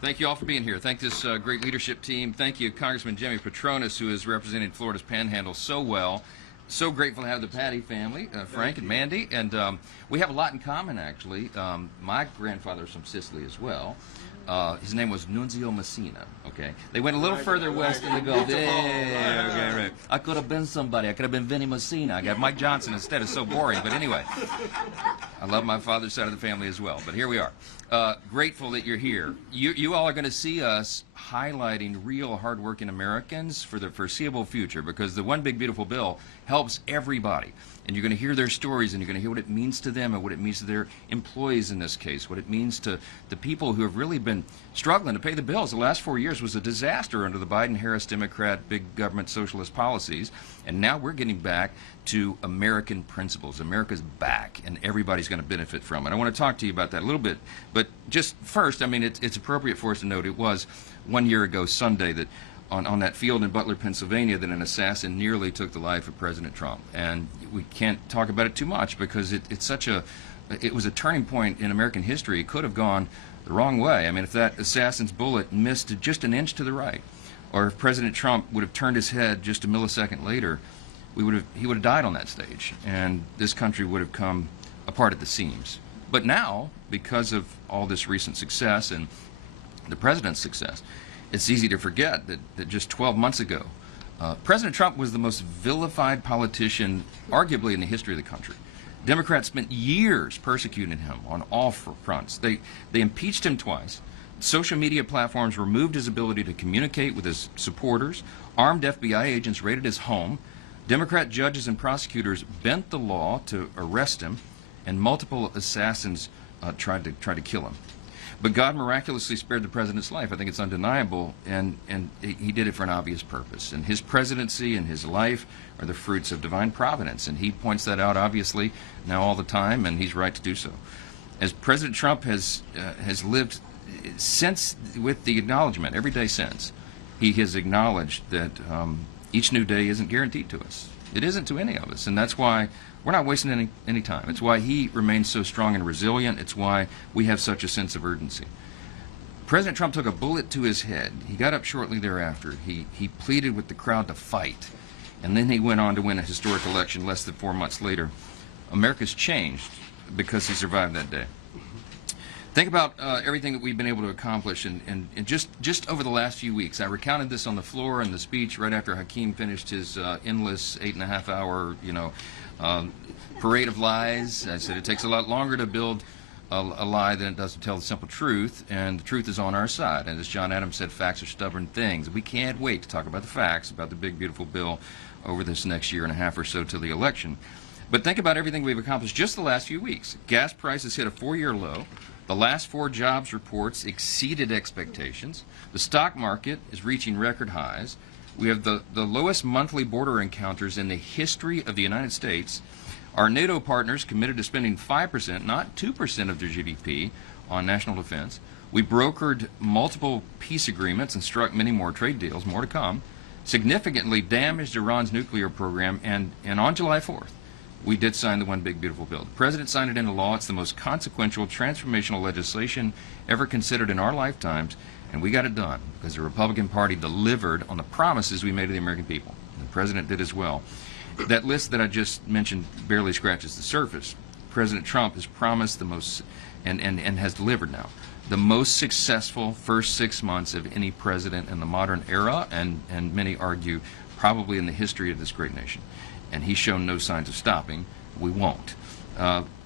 Thank you all for being here. Thank this great leadership team. Thank you, Congressman Jimmy Petronas, who is representing Florida's Panhandle so well. So grateful to have the Patty family, Frank and Mandy, and we have a lot in common, actually. My grandfather's from Sicily as well. His name was Nunzio Messina, okay? They went a little further west in the Gulf. Yeah, okay, right. I could have been somebody. I could have been Vinnie Messina. I got Mike Johnson instead. It's so boring, but anyway. I love my father's side of the family as well, but here we are. Grateful that you're here. You all are going to see us highlighting real hardworking Americans for the foreseeable future, because the One Big Beautiful Bill helps everybody. And you're going to hear their stories, and you're going to hear what it means to them and what it means to their employees in this case, what it means to the people who have really been struggling to pay the bills. The last 4 years was a disaster under the Biden-Harris Democrat big government socialist policies, and now we're getting back to American principles. America's back, and everybody's going to benefit from it. I want to talk to you about that a little bit, but just first, I mean, it's appropriate for us to note it was 1 year ago Sunday that on that field in Butler, Pennsylvania, that an assassin nearly took the life of President Trump. And we can't talk about it too much because it was a turning point in American history. It could have gone the wrong way. I mean, if that assassin's bullet missed just an inch to the right, or if President Trump would have turned his head just a millisecond later, he would have died on that stage, and this country would have come apart at the seams. But now, because of all this recent success and the president's success, it's easy to forget that just 12 months ago, President Trump was the most vilified politician, arguably, in the history of the country. Democrats spent years persecuting him on all fronts. They impeached him twice. Social media platforms removed his ability to communicate with his supporters. Armed FBI agents raided his home. Democrat judges and prosecutors bent the law to arrest him, and multiple assassins tried to kill him. But God miraculously spared the president's life. I think it's undeniable, and he did it for an obvious purpose. And his presidency and his life are the fruits of divine providence, and he points that out, obviously, now all the time, and he's right to do so. As President Trump has lived since, with the acknowledgement, every day since, he has acknowledged that each new day isn't guaranteed to us. It isn't to any of us, and that's why we're not wasting any time. It's why he remains so strong and resilient. It's why we have such a sense of urgency. President Trump took a bullet to his head. He got up shortly thereafter. He pleaded with the crowd to fight, and then he went on to win a historic election less than 4 months later. America's changed because he survived that day. Think about everything that we've been able to accomplish, and just over the last few weeks. I recounted this on the floor in the speech right after Hakeem finished his endless 8.5-hour, parade of lies. I said it takes a lot longer to build a lie than it does to tell the simple truth, and the truth is on our side. And as John Adams said, facts are stubborn things. We can't wait to talk about the facts, about the big, beautiful bill over this next year and a half or so till the election. But think about everything we've accomplished just the last few weeks. Gas prices hit a 4-year low. The last 4 jobs reports exceeded expectations. The stock market is reaching record highs. We have the lowest monthly border encounters in the history of the United States. Our NATO partners committed to spending 5%, not 2% of their GDP on national defense. We brokered multiple peace agreements and struck many more trade deals, more to come. Significantly damaged Iran's nuclear program, and on July 4th, we did sign the One Big Beautiful Bill. The President signed it into law. It's the most consequential, transformational legislation ever considered in our lifetimes, and we got it done because the Republican Party delivered on the promises we made to the American people. And the President did as well. That list that I just mentioned barely scratches the surface. President Trump has promised the most, and has delivered now, the most successful first 6 months of any president in the modern era, and many argue probably in the history of this great nation. And he's shown no signs of stopping. We won't.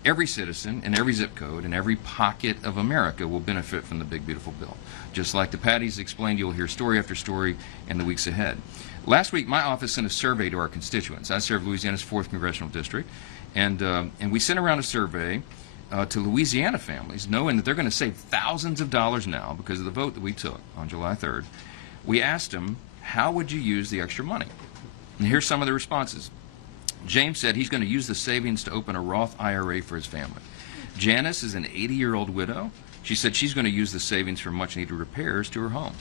Every citizen in every zip code in every pocket of America will benefit from the Big Beautiful Bill. Just like the Patties explained, you'll hear story after story in the weeks ahead. Last week, my office sent a survey to our constituents. I serve Louisiana's 4th Congressional District, and we sent around a survey to Louisiana families, knowing that they're going to save thousands of dollars now because of the vote that we took on July 3rd. We asked them, how would you use the extra money? And here's some of the responses. James said he's going to use the savings to open a Roth IRA for his family. Janice is an 80-year-old widow. She said she's going to use the savings for much-needed repairs to her home.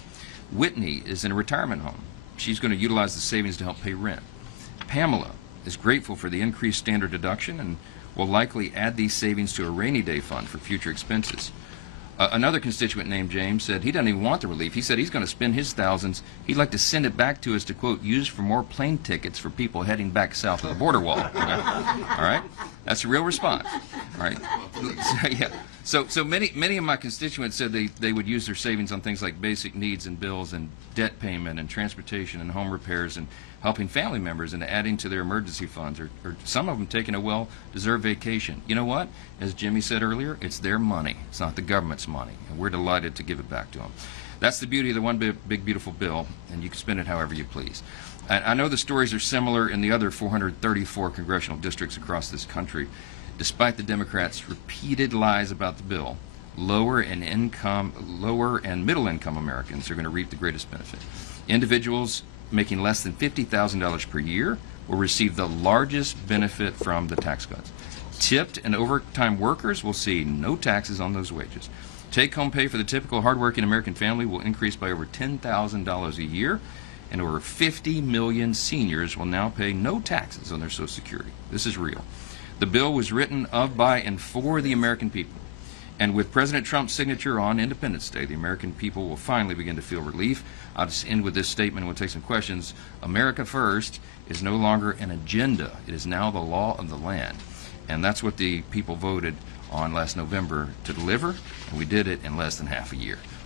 Whitney is in a retirement home. She's going to utilize the savings to help pay rent. Pamela is grateful for the increased standard deduction and will likely add these savings to a rainy day fund for future expenses. Another constituent named James said he doesn't even want the relief. He said he's going to spend his thousands. He'd like to send it back to us to, quote, use for more plane tickets for people heading back south of the border wall. Okay? All right? That's a real response. All right? So, yeah. So many of my constituents said they would use their savings on things like basic needs and bills and debt payment and transportation and home repairs and helping family members and adding to their emergency funds, or some of them taking a well-deserved vacation. You know what? As Jimmy said earlier, it's their money. It's not the government's money, and we're delighted to give it back to them. That's the beauty of the One Big Beautiful Bill, and you can spend it however you please. And I know the stories are similar in the other 434 congressional districts across this country. Despite the Democrats' repeated lies about the bill, lower and middle income Americans are going to reap the greatest benefit. Individuals making less than $50,000 per year will receive the largest benefit from the tax cuts. Tipped and overtime workers will see no taxes on those wages. Take-home pay for the typical hardworking American family will increase by over $10,000 a year, and over 50 million seniors will now pay no taxes on their Social Security. This is real. The bill was written of, by, and for the American people. And with President Trump's signature on Independence Day, the American people will finally begin to feel relief. I'll just end with this statement and we'll take some questions. America First is no longer an agenda. It is now the law of the land. And that's what the people voted on last November to deliver, and we did it in less than half a year.